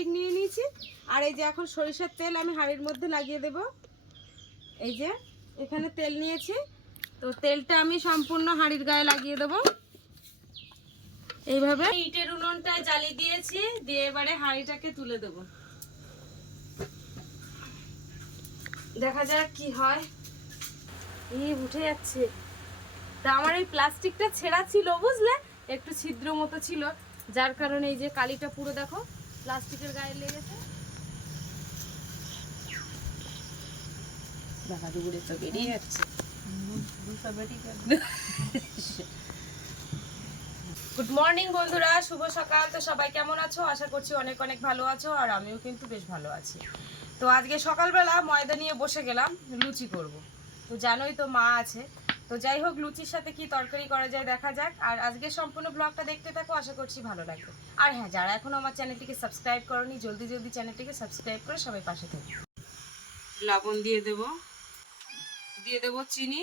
Plastic নিয়ে নিয়েছি। আর এই যে এখন সরিষার তেল আমি হাঁড়ির মধ্যে লাগিয়ে দেব। এই যে এখানে তেল নিয়েছি। তো তেলটা আমি সম্পূর্ণ হাঁড়ির গায়ে লাগিয়ে দেবো। এইভাবে ইটের উনুনটায় জ্বালিয়ে দিয়েছি, দিয়ে এবারে হাঁড়িটাকে তুলে দেব। দেখা যাক কি হয়। এই উঠে যাচ্ছে। তা আমার এই প্লাস্টিকটা ছেঁড়া ছিল, বুঝলে? একটু ছিদ্র মতো ছিল। যার কারণে এই যে কালিটা পুরো দেখো প্লাস্টিকের গায়ে লেগেছে দেখা দুপুরে তো বেরিয়ে যাচ্ছে। গুড মর্নিং বন্ধুরা শুভ সকাল। তো সবাই কেমন আছো? আশা করছি অনেক অনেক ভালো আছো আর আমিও কিন্তু বেশ ভালো আছি। তো আজকে সকালবেলা ময়দা নিয়ে বসে গেলাম লুচি করব। তো জানোই তো মা আছে তো যাই হোক, লুচির সাথে কি তরকারি করা যায় দেখা যাক। আর আজকে সম্পূর্ণ ব্লগটা দেখতে থাকো, আশা করছি ভালো লাগবে। আর হ্যাঁ যারা এখনও আমার চ্যানেলটিকে সাবস্ক্রাইব করনি, জলদি জলদি চ্যানেলটিকে সাবস্ক্রাইব করে সবাই পাশে থাকো। লবণ দিয়ে দেব। দিয়ে দেব চিনি।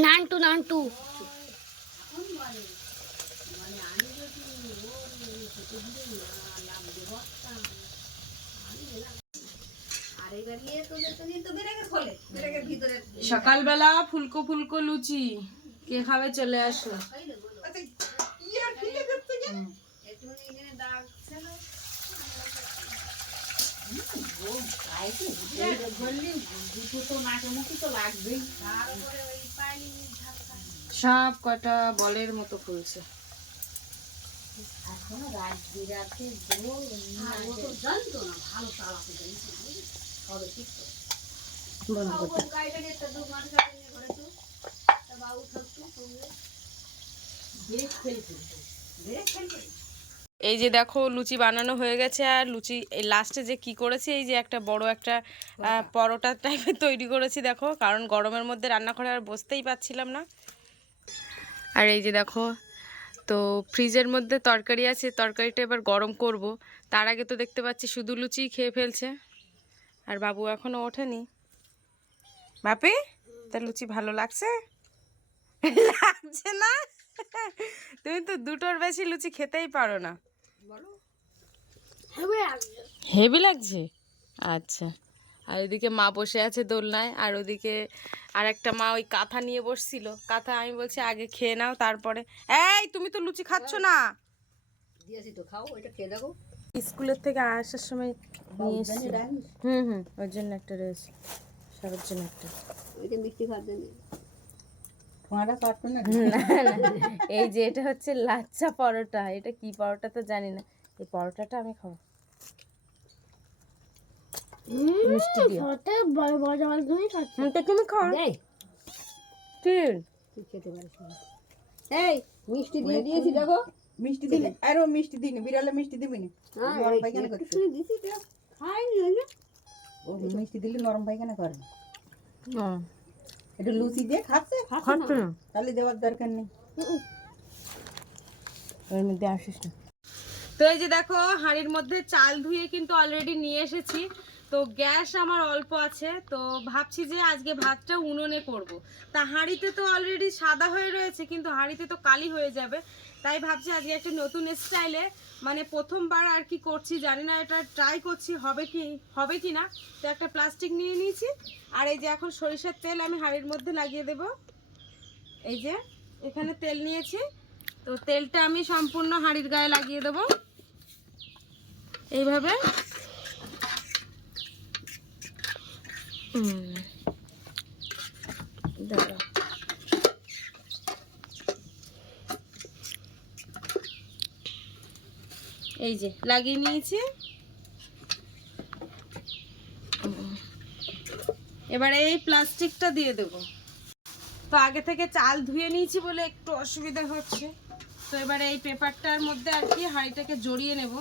নান্টু নান্টু সকালবেলা ফুলকো ফুলকো লুচি কে খাবে চলে আসো সব কটা বলের মতো ফুলছে। বিরাতে জোর বন্ধ করতে। এই যে দেখো লুচি বানানো হয়ে গেছে আর লুচি এই লাস্টে যে কি করেছি এই যে একটা বড় একটা পরোটা টাইপের তৈরি করেছি দেখো কারণ গরমের মধ্যে রান্নাঘরে আর বসতেই পাচ্ছিলাম না। আর এই যে দেখো তো ফ্রিজের মধ্যে তরকারি আছে তরকারিটা এবার গরম করব। তার আগে তো দেখতে পাচ্ছি শুধু লুচি খেয়ে ফেলছে। আর বাবু এখনও ওঠেনি। বাপি তা লুচি ভালো লাগছে? লাগছে না? তুমি তো দুটোর বেশি লুচি খেতেই পারো না। হেভি লাগছে। আচ্ছা। আর এদিকে মা বসে আছে দোলনায় আর ওদিকে আর একটা মা ওই কাঁথা নিয়ে বসছিল। কাঁথা আমি বলছি আগে খেয়ে নাও তারপরে এই তুমি তো লুচি খাচ্ছ না? তো খাও ওইটা খেয়ে দেখো। স্কুলের থেকে আসার সময় নিয়ে এসেছি হুম হুম ওর জন্য একটা রয়েছে। সবার জন্য একটা। ওইটা মিষ্টি খাওয়ার জন্য। কাটবে না। এই যে এটা হচ্ছে লাচ্চা পরোটা এটা কি পরোটা তো জানি না। এই পরোটাটা আমি খাব। মিষ্টি তুমি খাও। এই দিয়ে দিয়েছি দেখো। দিলে। আরও মিষ্টি দিন বিড়ালে মিষ্টি দিবি না। নরম পায়খানা করছে। দিছি তো খাইনি না ও মিষ্টি দিলে নরম পায়খানা করে একটু লুচি দিয়ে খাচ্ছে? খাচ্ছে না। তাহলে দেওয়ার দরকার নেই। ওর মধ্যে আসিস না। তো এই যে দেখো হাঁড়ির মধ্যে চাল ধুয়ে কিন্তু অলরেডি নিয়ে এসেছি। তো গ্যাস আমার অল্প আছে, তো ভাবছি যে আজকে ভাতটা উনুনে করব। তা হাঁড়িতে তো অলরেডি সাদা হয়ে রয়েছে, কিন্তু হাঁড়িতে তো কালি হয়ে যাবে। তাই ভাবছি আজকে একটা নতুন স্টাইলে মানে প্রথমবার আর কি করছি, জানি না এটা ট্রাই করছি, হবে কি হবে কি না? তো একটা প্লাস্টিক নিয়ে নিয়েছি, আর এই যে এখন সরিষার তেল আমি হাঁড়ির মধ্যে লাগিয়ে দেব। এই যে, এখানে তেল নিয়েছি, তো তেলটা আমি সম্পূর্ণ হাঁড়ির গায়ে লাগিয়ে দেব। এইভাবে দাঁড়াও। এই যে, লাগিয়ে নিয়েছি। এবারে এই প্লাস্টিকটা দিয়ে দেবো। তো আগে থেকে চাল ধুয়ে নিয়েছি বলে একটু অসুবিধা হচ্ছে। তো এবারে এই পেপারটার মধ্যে আর কি হাঁড়িটাকে জড়িয়ে নেব।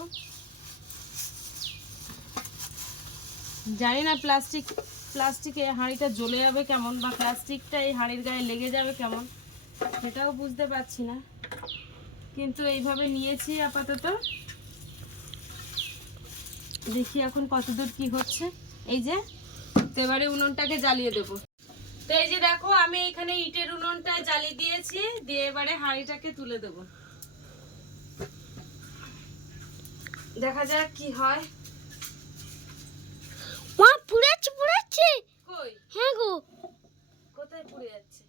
জানি না প্লাস্টিক প্লাস্টিকে হাঁড়িটা জ্বলে যাবে কেমন বা প্লাস্টিকটা এই হাঁড়ির গায়ে লেগে যাবে কেমন, সেটাও বুঝতে পারছি না। কিন্তু এইভাবে নিয়েছি আপাতত। দেখি এখন কতদূর কি হচ্ছে। এই যে এবারে উনুনটাকে জ্বালিয়ে দেবো। তো এই যে দেখো, আমি এখানে ইটের উনুনটা জ্বালিয়ে দিয়েছি, দিয়ে এবারে হাঁড়িটাকে তুলে দেব। দেখা যাক কি হয় মা পুড়েছে পুড়েছে কই হ্যাঁ গো কোথায় পড়ে যাচ্ছে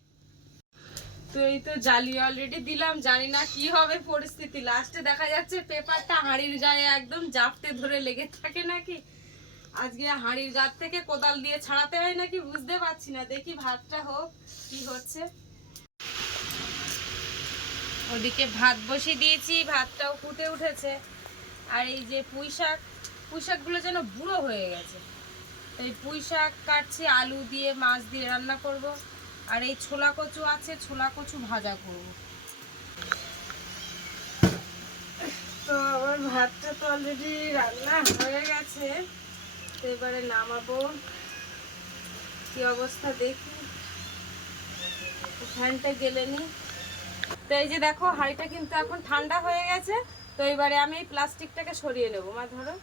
তো এই তো জ্বালিয়ে অলরেডি দিলাম, জানি না কি হবে পরিস্থিতি। লাস্টে দেখা যাচ্ছে পেপারটা হাঁড়ির গায়ে একদম জাপটে ধরে লেগে থাকে নাকি? আজকে হাঁড়ির গাছ থেকে কোদাল দিয়ে ছাড়াতে হয় নাকি বুঝতে পারছি না। দেখি ভাতটা হোক, কি হচ্ছে। ওদিকে ভাত বসিয়ে দিয়েছি, ভাতটাও ফুটে উঠেছে। আর এই যে পুঁই শাক, পুঁই শাকগুলো যেন বুড়ো হয়ে গেছে। এই পুঁই শাক কাটছি, আলু দিয়ে, মাছ দিয়ে রান্না করব। আর এই ছোলা কচু আছে, ছোলা কচু ভাজা করব। তো আমার ভাতটা তো অলরেডি রান্না হয়ে গেছে। তো এবারে নামাবো। কি অবস্থা দেখি। ফ্যানটা গেলে নি। তো এই যে দেখো, হাঁড়িটা কিন্তু এখন ঠান্ডা হয়ে গেছে। তো এবারে আমি এই প্লাস্টিকটাকে সরিয়ে নেব। মা, ধরো।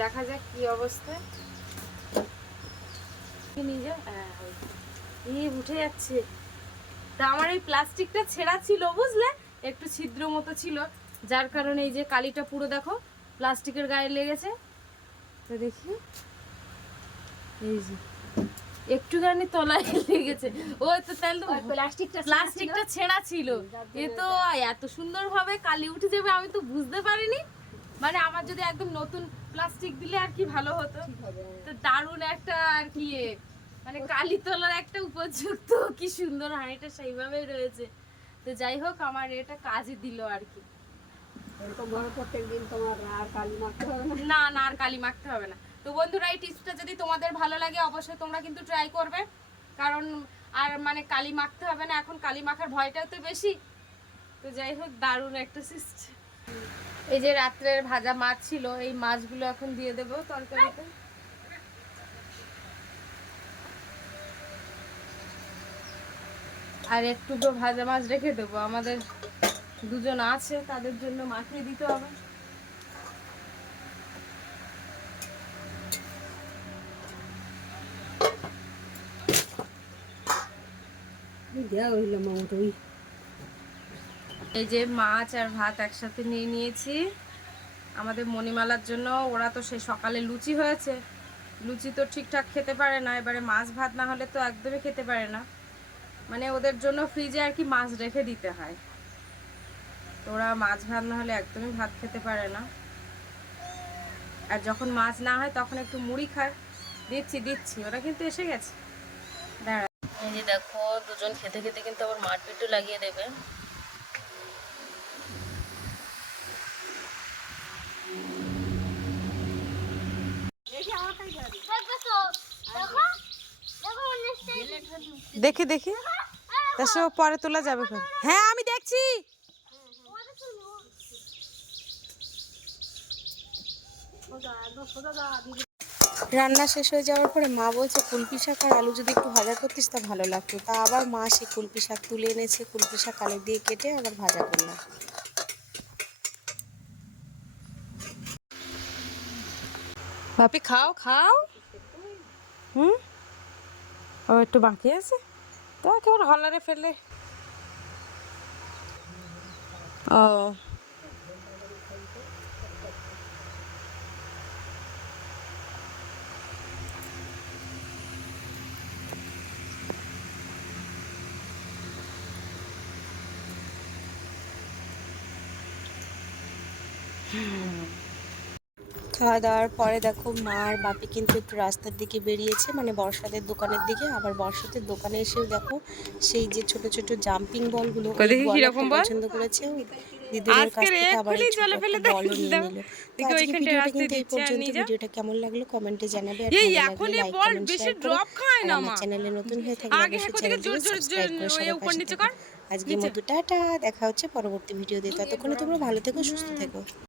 দেখা যাক কি অবস্থা। নিয়ে? হ্যাঁ, উঠে যাচ্ছে। তা আমার এই প্লাস্টিকটা ছেঁড়া ছিল বুঝলে? একটু ছিদ্র মতো ছিল। যার কারণে এই যে কালিটা পুরো দেখো প্লাস্টিকের গায়ে লেগেছে। তো দেখি। এই যে একটুখানি তলায় লেগেছে। ওই তো তাহলে তো প্লাস্টিকটা প্লাস্টিকটা ছেঁড়া ছিল। এ তো এত সুন্দর ভাবে কালি উঠে যাবে আমি তো বুঝতে পারিনি। মানে আমার যদি একদম নতুন প্লাস্টিক দিলে আর কি ভালো হতো? তো দারুণ একটা আর কি মানে কালি তোলার একটা উপযুক্ত কি সুন্দর হাঁড়িটা সেইভাবেই রয়েছে। তো যাই হোক আমার এটা কাজে দিল আর কি। না? না আর কালি মাখতে হবে না। তো বন্ধুরা এই টিপসটা যদি তোমাদের ভালো লাগে অবশ্যই তোমরা কিন্তু ট্রাই করবে। কারণ আর মানে কালি মাখতে হবে না এখন কালি মাখার ভয়টাও তো বেশি। তো যাই হোক দারুণ একটা সিস্টেম এই যে রাত্রের ভাজা মাছ ছিল, এই মাছগুলো এখন দিয়ে দেবো তরকারিতে। আর একটু তো ভাজা মাছ রেখে দেবো, আমাদের দুজন আছে, তাদের জন্য মাখিয়ে দিতে হবে। দেওয়া হইল মামা এই যে মাছ আর ভাত একসাথে নিয়ে নিয়েছি। আমাদের মণিমালার জন্য ওরা তো সেই সকালে লুচি হয়েছে। লুচি তো ঠিকঠাক খেতে পারে না, এবারে মাছ ভাত না হলে তো একদমই খেতে পারে না। মানে ওদের জন্য ফ্রিজে আর কি মাছ রেখে দিতে হয়। তো ওরা মাছ ভাত না হলে একদমই ভাত খেতে পারে না। আর যখন মাছ না হয় তখন একটু মুড়ি খায়। দিচ্ছি দিচ্ছি, ওরা কিন্তু এসে গেছে। দাঁড়া। এই যে দেখো, দুজন খেতে খেতে কিন্তু আবার মারপিটও লাগিয়ে দেবে। দেখি দেখি তার সে পরে তোলা যাবে হ্যাঁ আমি দেখছি। রান্না শেষ হয়ে যাওয়ার পরে মা বলছে কুলপি শাক আর আলু যদি একটু ভাজা করতিস তা ভালো লাগতো। তা আবার মা সে কুলপি শাক তুলে এনেছে কুলপি শাক আলু দিয়ে কেটে আবার ভাজা করলাম ভাপি খাও খাও। হুম? ও একটু বাকি আছে? তো একেবারে হলারে ফেলে। ও। খাওয়া দাওয়ার পরে দেখো মা আর বাপি কিন্তু একটু রাস্তার দিকে বেরিয়েছে মানে বর্ষাদের দোকানের দিকে। আবার বর্ষাদের দোকানে এসে দেখো সেই যে ছোট ছোট জাম্পিং বলগুলো পছন্দ করেছে। দিদিদের কাছ থেকে আবার নিয়ে নিল। আজকে ভিডিওটা কিন্তু এই পর্যন্ত ভিডিওটা কেমন লাগল কমেন্টে জানাবে আর এই এখন এই বল বেশি ড্রপ খায় না মা। চ্যানেলে নতুন হয়ে থাকলে আগে অবশ্যই করে চ্যানেলটিকে জোর জোর সাবস্ক্রাইব করে সবাই পাশে নিচে আজকে মতো টাটা দেখা হচ্ছে পরবর্তী ভিডিও দিয়ে ততক্ষণে তোমরা ভালো থেকো সুস্থ থেকো।